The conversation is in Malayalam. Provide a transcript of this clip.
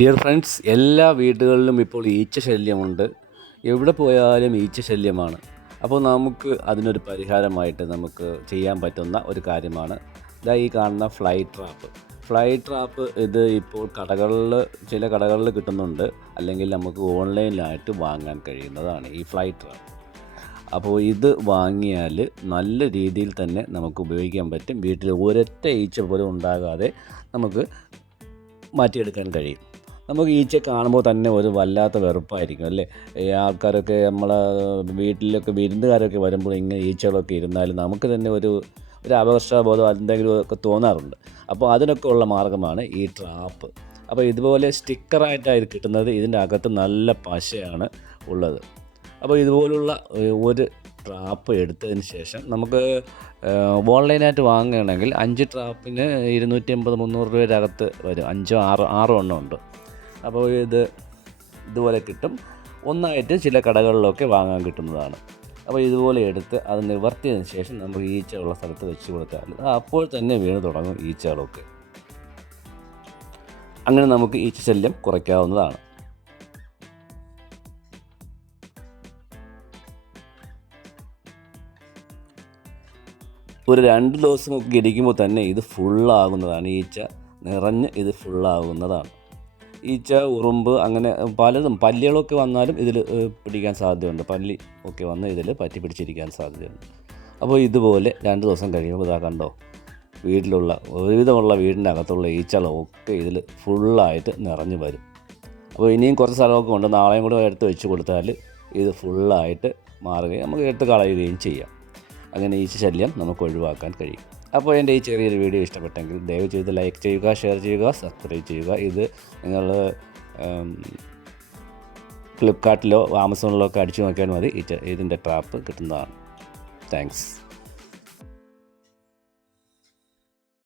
ഡിയർ ഫ്രണ്ട്സ് എല്ലാ വീടുകളിലും ഇപ്പോൾ ഈച്ച ശല്യമുണ്ട്. എവിടെ പോയാലും ഈച്ച ശല്യമാണ്. അപ്പോൾ നമുക്ക് അതിനൊരു പരിഹാരമായിട്ട് നമുക്ക് ചെയ്യാൻ പറ്റുന്ന ഒരു കാര്യമാണ്. ഇതാ ഈ കാണുന്ന ഫ്ലൈ ട്രാപ്പ് ഫ്ലൈ ട്രാപ്പ് ഇത് ഇപ്പോൾ കടകളിൽ ചില കടകളിൽ കിട്ടുന്നുണ്ട്. അല്ലെങ്കിൽ നമുക്ക് ഓൺലൈനിലായിട്ട് വാങ്ങാൻ കഴിയുന്നതാണ് ഈ ഫ്ലൈ ട്രാപ്പ് അപ്പോൾ ഇത് വാങ്ങിയാൽ നല്ല രീതിയിൽ തന്നെ നമുക്ക് ഉപയോഗിക്കാൻ പറ്റും. വീട്ടിൽ ഒരൊറ്റ ഈച്ച പോലും ഉണ്ടാകാതെ നമുക്ക് മാറ്റിയെടുക്കാൻ കഴിയും. നമുക്ക് ഈച്ച കാണുമ്പോൾ തന്നെ ഒരു വല്ലാത്ത വെറുപ്പായിരിക്കും അല്ലേ? ഈ ആൾക്കാരൊക്കെ നമ്മളെ വീട്ടിലൊക്കെ വിരുന്നുകാരൊക്കെ വരുമ്പോൾ ഇങ്ങനെ ഈച്ചകളൊക്കെ ഇരുന്നാൽ നമുക്ക് തന്നെ ഒരു ഒരു അപകർഷബോധം എന്തെങ്കിലും ഒക്കെ തോന്നാറുണ്ട്. അപ്പോൾ അതിനൊക്കെ ഉള്ള മാർഗമാണ് ഈ ട്രാപ്പ്. അപ്പോൾ ഇതുപോലെ സ്റ്റിക്കറായിട്ടാണ് കിട്ടുന്നത്. ഇതിന്റെ അകത്ത് നല്ല പശയാണ് ഉള്ളത്. അപ്പോൾ ഇതുപോലുള്ള ഒരു ട്രാപ്പ് എടുത്തതിന് ശേഷം നമുക്ക് ഓൺലൈനായിട്ട് വാങ്ങുകയാണെങ്കിൽ അഞ്ച് ട്രാപ്പിന് ഇരുന്നൂറ്റി അമ്പത് മുന്നൂറ് രൂപയുടെ അകത്ത് വരും. അഞ്ചോ ആറോ ആറോ എണ്ണം ഉണ്ട്. അപ്പോൾ ഇത് ഇതുപോലെ കിട്ടും. ഒന്നായിട്ട് ചില കടകളിലൊക്കെ വാങ്ങാൻ കിട്ടുന്നതാണ്. അപ്പോൾ ഇതുപോലെ എടുത്ത് അത് നിവർത്തിയതിന് ശേഷം നമുക്ക് ഈച്ചയുള്ള സ്ഥലത്ത് വെച്ച് കൊടുത്താൽ അപ്പോൾ തന്നെ വീണ് തുടങ്ങും ഈച്ചകളൊക്കെ. അങ്ങനെ നമുക്ക് ഈച്ച ശല്യം കുറയ്ക്കാവുന്നതാണ്. ഒരു രണ്ട് ദിവസമൊക്കെ ഇരിക്കുമ്പോൾ തന്നെ ഇത് ഫുള്ളാകുന്നതാണ് ഈച്ച നിറഞ്ഞ് ഇത് ഫുള്ളാകുന്നതാണ് ഈച്ച ഉറുമ്പ് അങ്ങനെ പലതും പല്ലികളൊക്കെ വന്നാലും ഇതിൽ പിടിക്കാൻ സാധ്യതയുണ്ട്. പല്ലി ഒക്കെ വന്ന് ഇതിൽ പറ്റി പിടിച്ചിരിക്കാൻ സാധ്യതയുണ്ട്. അപ്പോൾ ഇതുപോലെ രണ്ട് ദിവസം കഴിയുമ്പോൾ ഇതാ കണ്ടോ വീട്ടിലുള്ള ഒരുവിധമുള്ള വീടിന്റെ അകത്തുള്ള ഈച്ചകളൊക്കെ ഇതിൽ ഫുള്ളായിട്ട് നിറഞ്ഞു വരും. അപ്പോൾ ഇനിയും കുറച്ച് സ്ഥലമൊക്കെ ഉണ്ട്. നാളെയും കൂടെ എടുത്ത് വെച്ച് കൊടുത്താൽ ഇത് ഫുള്ളായിട്ട് മാറുകയും നമുക്ക് എടുത്ത് കളയുകയും ചെയ്യാം. അങ്ങനെ ഈ ശല്യം നമുക്ക് ഒഴിവാക്കാൻ കഴിയും. അപ്പോൾ എന്റെ ഈ ചെറിയൊരു വീഡിയോ ഇഷ്ടപ്പെട്ടെങ്കിൽ ദയവ് ചെയ്ത് ലൈക്ക് ചെയ്യുക ഷെയർ ചെയ്യുക സബ്സ്ക്രൈബ് ചെയ്യുക. ഇത് നിങ്ങൾ ഫ്ലിപ്കാർട്ടിലോ ആമസോണിലോ ഒക്കെ അടിച്ചു നോക്കിയാൽ മതി. ഇതിന്റെ ട്രാപ്പ് കിട്ടുന്നതാണ്. താങ്ക്സ്.